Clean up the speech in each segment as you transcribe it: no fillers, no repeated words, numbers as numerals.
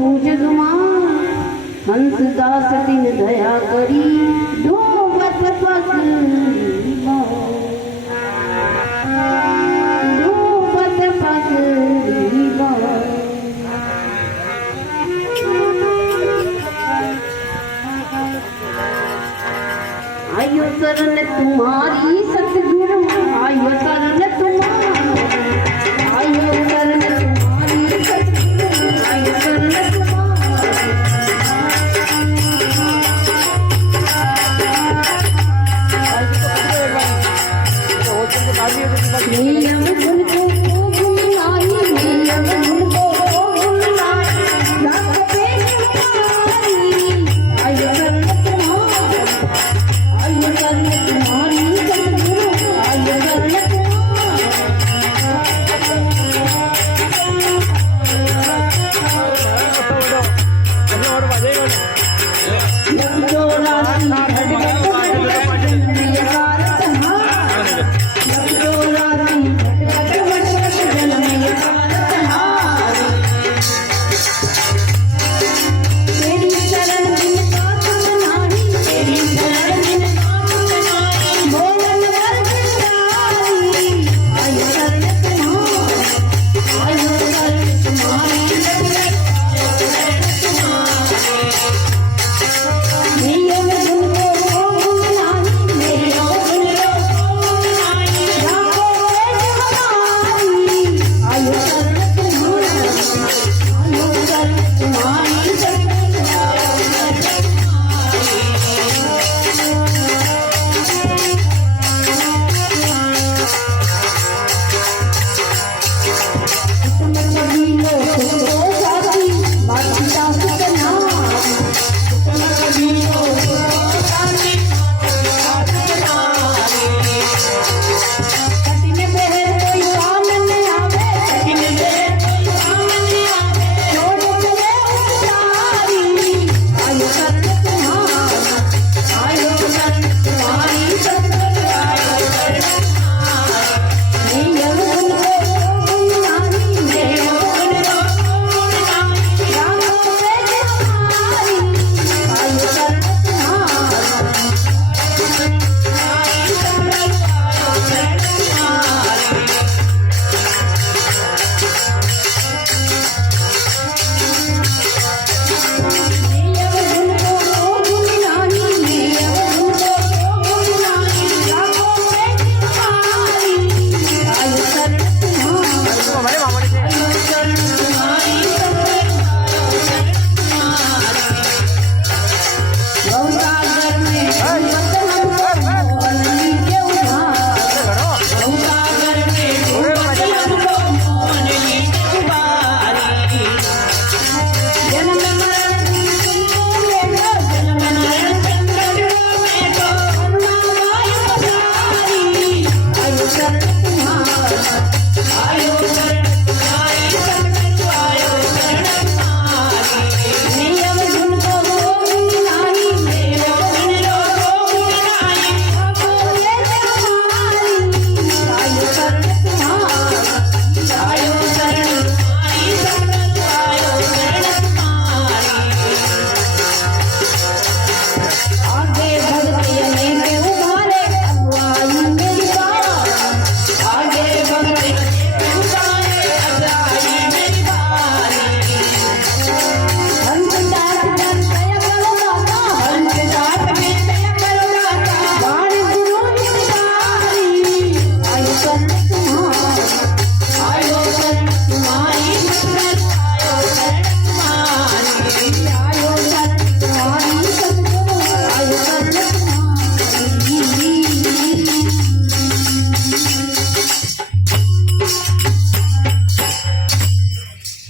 पूज दुमा हंस दास दिन दया करी धोबत पग धोबत पग आयो शरण तुम्हारी सतगुरु आयो शरण तुम्हारी आयो शरण तुम्हारी सतगुरु आयो शरण तुम्हारी नियम तुमको गुनाही नियम तुमको गुनाही लाख पे आयो शरण तुम्हारी आयो शरण तुम्हारी सतगुरु आयो शरण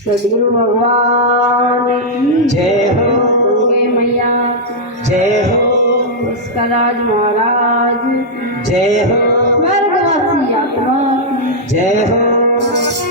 सदगुरु भगवान जय हो, दुर्गे मैया जय हो, उसका राज महाराज जय हो, स्वर्गवासी आत्मा जय हो।